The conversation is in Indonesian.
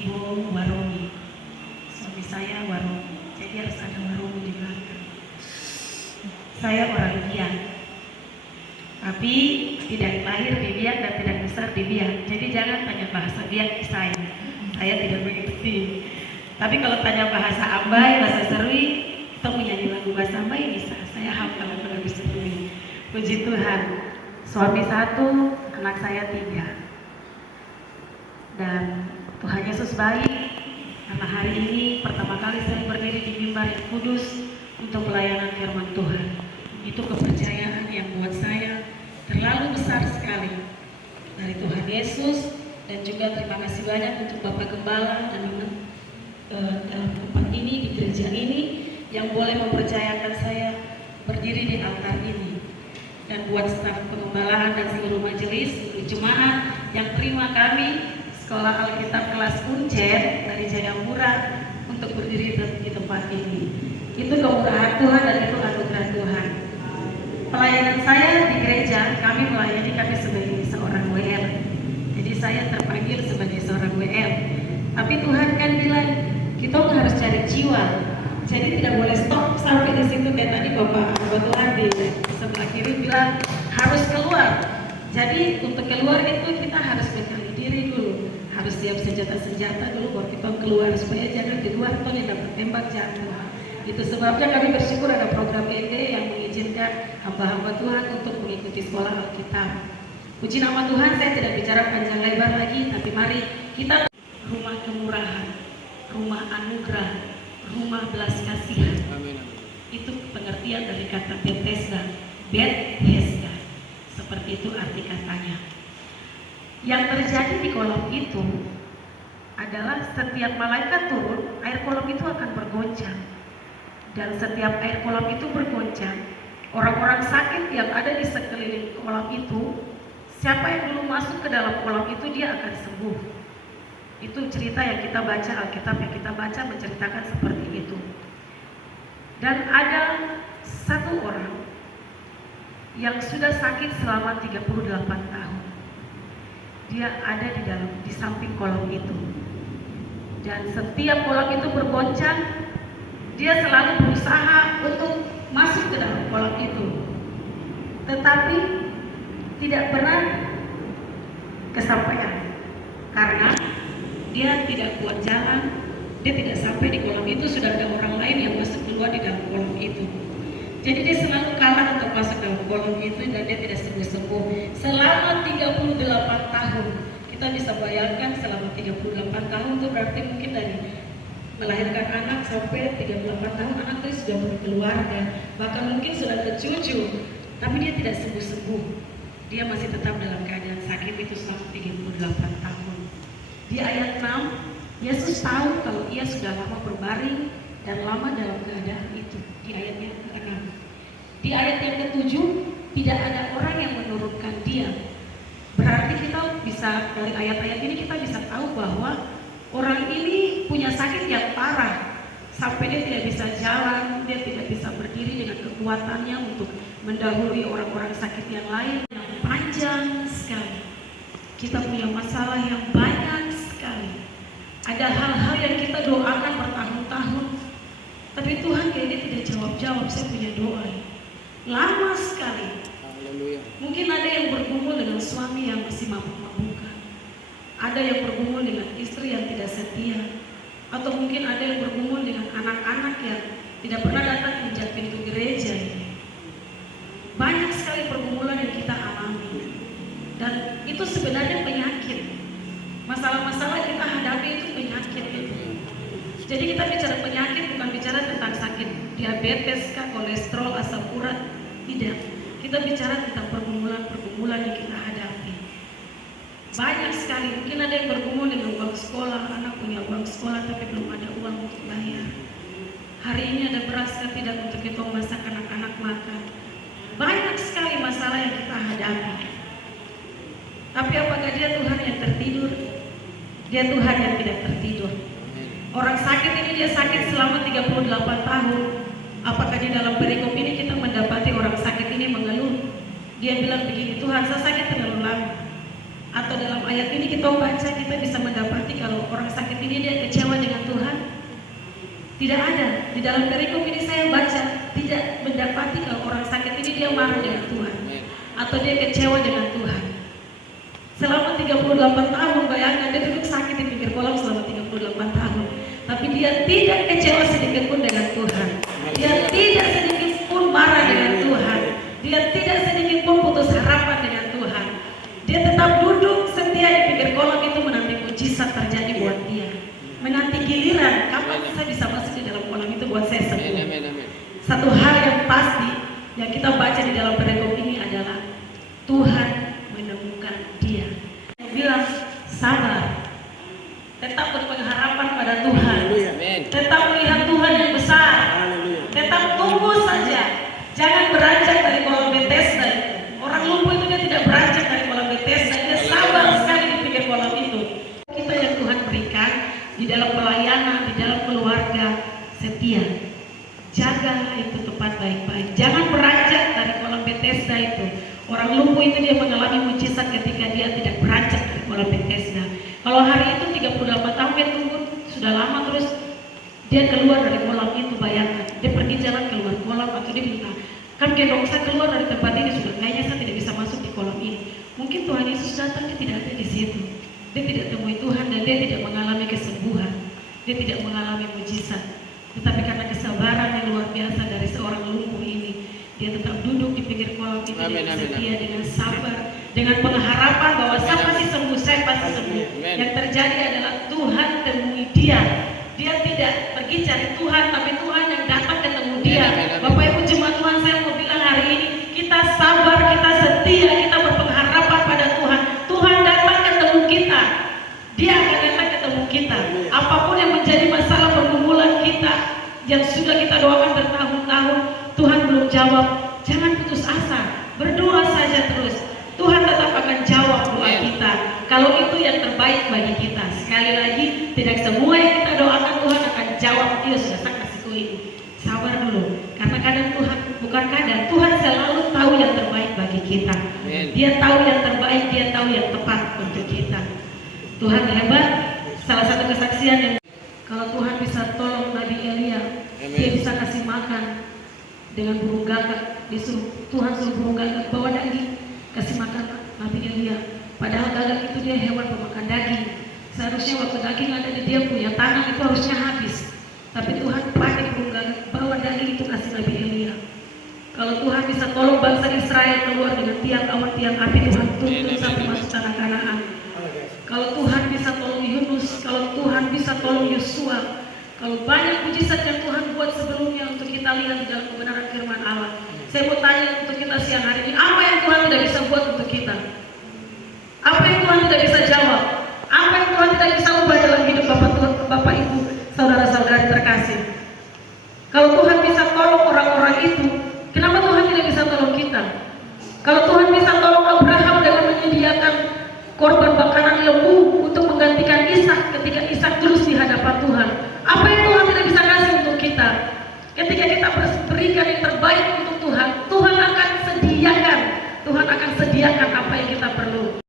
Ibu Waromi. Suami saya Waromi, jadi harus ada Waromi di belakang. Saya orang Biak, tapi tidak lahir di Biak dan tidak besar di Biak. Jadi jangan tanya bahasa Biak saya tidak mengerti. Tapi kalau tanya bahasa Ambai, bahasa Serui, kita menyanyi lagu bahasa Ambai bisa. Saya hafal lagu Serui. Puji Tuhan. Suami 1, anak saya 3. Dan Tuhan Yesus baik, karena hari ini pertama kali saya berdiri di mimbar yang kudus untuk pelayanan firman Tuhan. Itu kepercayaan yang buat saya terlalu besar sekali dari Tuhan Yesus. Dan juga terima kasih banyak untuk Bapak Gembala dan dalam tempat ini, di gereja ini, yang boleh mempercayakan saya berdiri di altar ini. Dan buat staf pengembalaan dan seluruh majelis, jemaat yang terima kami Sekolah Alkitab kelas Kuncen dari Jayapura untuk berdiri di tempat ini. Itu kemurahan Tuhan dan itu anugerah Tuhan. Pelayanan saya di gereja, kami sebagai seorang WL. Jadi saya terpanggil sebagai seorang WL. Tapi Tuhan kan bilang kita harus cari jiwa. Jadi tidak boleh stop sampai di situ. Kayak tadi Bapak Tuhan di sebelah kiri bilang harus keluar. Jadi untuk keluar itu kita harus bekali diri dulu. Harus siap senjata-senjata dulu baru kita keluar, supaya jangan di luar toh yang dapat tembak jatuh. Itu sebabnya kami bersyukur ada program ED yang mengizinkan hamba-hamba Tuhan untuk mengikuti sekolah Alkitab. Puji nama Tuhan, saya tidak bicara panjang lebar lagi, tapi mari kita rumah kemurahan, rumah anugerah, rumah belas kasihan. Amin. Itu pengertian dari kata Bethesda, Bethesda. Seperti itu arti katanya. Yang terjadi di kolam itu adalah setiap malaikat turun, air kolam itu akan bergoncang. Dan setiap air kolam itu bergoncang, orang-orang sakit yang ada di sekeliling kolam itu, siapa yang dulu masuk ke dalam kolam itu dia akan sembuh. Itu cerita yang kita baca, Alkitab yang kita baca menceritakan seperti itu. Dan ada satu orang yang sudah sakit selama 38 tahun. Dia ada di samping kolam itu. Dan setiap kolam itu bergoncang, dia selalu berusaha untuk masuk ke dalam kolam itu. Tetapi tidak pernah kesampaian. Karena dia tidak kuat jalan, dia tidak sampai di kolam itu, sudah ada orang lain yang masuk keluar di dalam kolam itu. Jadi dia selalu kalah untuk masuk dalam kolam itu dan dia tidak sembuh-sembuh selama 38 tahun. Kita bisa bayangkan selama 38 tahun itu berarti mungkin dari melahirkan anak sampai 38 tahun anak itu sudah berkeluarga, bahkan mungkin sudah tercucu, tapi dia tidak sembuh-sembuh. Dia masih tetap dalam keadaan sakit itu selama 38 tahun. Di ayat 6, Yesus tahu kalau ia sudah lama berbaring dan lama dalam keadaan itu. Di ayatnya ke-6. Di ayat yang ke-7, tidak ada orang yang menurunkan dia. Berarti kita bisa dari ayat-ayat ini kita bisa tahu bahwa orang ini punya sakit yang parah sampai dia tidak bisa jalan, dia tidak bisa berdiri dengan kekuatannya untuk mendahului orang-orang sakit yang lain. Yang panjang sekali. Kita punya masalah yang banyak sekali. Ada hal-hal yang kita doakan bertahun-tahun, tapi Tuhan kayaknya tidak jawab-jawab. Saya punya doa lama sekali. Haleluya. Mungkin ada yang bergumul dengan suami yang masih mabuk-mabukan, ada yang bergumul dengan istri yang tidak setia, atau mungkin ada yang bergumul dengan anak-anak yang tidak pernah datang menginjak pintu gereja ini. Banyak sekali pergumulan yang kita alami, dan itu sebenarnya penyakit. Masalah-masalah kita hadapi itu penyakit itu. Jadi kita bicara penyakit bukan bicara tentang sakit diabetes, kolesterol, asam urat, tidak. Kita bicara tentang pergumulan-pergumulan yang kita hadapi. Banyak sekali, mungkin ada yang bergumul dengan uang sekolah, anak punya uang sekolah tapi belum ada uang untuk bayar. Hari ini ada beras tidak untuk kita masak anak-anak makan. Banyak sekali masalah yang kita hadapi. Tapi apakah dia Tuhan yang tertidur? Dia Tuhan yang tidak tertidur. Orang sakit ini dia sakit selama 38 tahun. Apakah di dalam perikop ini kita mendapati orang sakit ini mengeluh? Dia bilang begini, Tuhan saya sakit terlalu lama. Atau dalam ayat ini kita baca, kita bisa mendapati kalau orang sakit ini dia kecewa dengan Tuhan? Tidak ada. Di dalam perikop ini saya baca tidak mendapati kalau orang sakit ini dia marah dengan Tuhan atau dia kecewa dengan Tuhan. Selama 38 tahun, bayangkan dia duduk sakit di pinggir kolam selama 38 tahun, tapi dia tidak kecewa sedikit pun dengan Tuhan. Dia tidak sedikit pun marah dengan Tuhan. Dia tidak sedikit pun putus harapan dengan Tuhan. Dia tetap duduk setia di pinggir kolam itu menanti mujizat terjadi buat dia. Menanti giliran kapan saya bisa masuk di dalam kolam itu buat saya sembuh. Satu hal yang pasti yang kita baca di dalam perikop ini adalah Tuhan menemukan dia. Dia bilang sabar, tetap berpengharapan pada Tuhan, tetap melihat Tuhan yang besar, tetap tunggu saja, jangan beranjak dari kolam Bethesda. Orang lumpuh itu dia tidak beranjak dari kolam Bethesda, dia sabar sekali di pinggir kolam itu. Kita yang Tuhan berikan di dalam pelayanan, di dalam keluarga, setia, jagalah itu tepat baik-baik. Jangan beranjak dari kolam Bethesda itu. Orang lumpuh itu dia mengalami mujizat ketika dia tidak beranjak dari kolam Bethesda. Kalau hari itu 38 tahun dia tunggu, sudah lama terus dia keluar dari kolam itu, bayangkan. Dia pergi jalan keluar kolam atau dia minta, kan gendong saya keluar dari tempat ini sudah, kayaknya saya tidak bisa masuk di kolam ini. Mungkin Tuhan Yesus datang, dia tidak ada di situ. Dia tidak temui Tuhan dan dia tidak mengalami kesembuhan. Dia tidak mengalami mujizat. Tetapi karena kesabaran yang luar biasa dari seorang lumpuh ini, dia tetap duduk di pinggir kolam itu dengan setia, dengan sabar, dengan pengharapan bahwa saya pasti sembuh, saya pasti sembuh. Yang terjadi adalah Tuhan temui dia. Dia tidak pergi cari Tuhan, tapi Tuhan yang datang ketemu dia. Bapak Ibu jemaat Tuhan, saya mau bilang hari ini, kita sabar, kita setia, kita berpengharapan pada Tuhan. Tuhan datang ketemu kita. Dia akan datang ketemu kita. Apapun yang menjadi masalah pergumulan kita, yang sudah kita doakan bertahun-tahun, Tuhan belum jawab, jangan putus asa, berdoa saja terus. Tuhan tetap akan jawab doa kita, kalau itu yang terbaik bagi kita. Sekali lagi, tidak semua yang kita doakan Tuhan akan jawab. Dia sudah saya kasih tahu ini, sabar dulu, karena kadang Tuhan, bukan kadang, Tuhan selalu tahu yang terbaik bagi kita. Dia tahu yang terbaik, dia tahu yang tepat untuk kita. Tuhan hebat. Salah satu kesaksian yang kalau Tuhan bisa tolong Nabi Elia, dia bisa kasih makan dengan burung gagak. Tuhan suruh burung gagak bawa daging, kasih makan Nabi Elia. Padahal gagak itu dia hewan pemakan daging. Seharusnya waktu daging ada di dia punya tangan itu harusnya habis. Tapi Tuhan pakai burung gagak bawa daging itu kasih Nabi Elia. Kalau Tuhan bisa tolong bangsa Israel keluar dengan tiang awan tiang api, Tuhan tuntun sampai masuk tanah Kanaan. Kalau Tuhan bisa tolong Yunus, kalau Tuhan bisa tolong Yosua, kalau banyak mujizat yang Tuhan buat sebelumnya untuk kita lihat di dalam kebenaran firman Allah. Saya mau tanya untuk kita siang hari ini, apa yang Tuhan tidak bisa buat untuk kita? Apa yang Tuhan tidak bisa jawab? Apa yang Tuhan tidak bisa ubah dalam hidup Bapak Ibu, saudara-saudari terkasih? Kalau Tuhan bisa tolong orang-orang itu, kenapa Tuhan tidak bisa tolong kita? Kalau Tuhan bisa tolong Abraham dengan menyediakan korban bakaran lembu untuk menggantikan Ishak ketika Ishak terus di hadapan Tuhan, apa yang Tuhan tidak bisa kasih untuk kita? Ketika kita berikan yang terbaik untuk Tuhan, Tuhan akan sediakan apa yang kita perlu.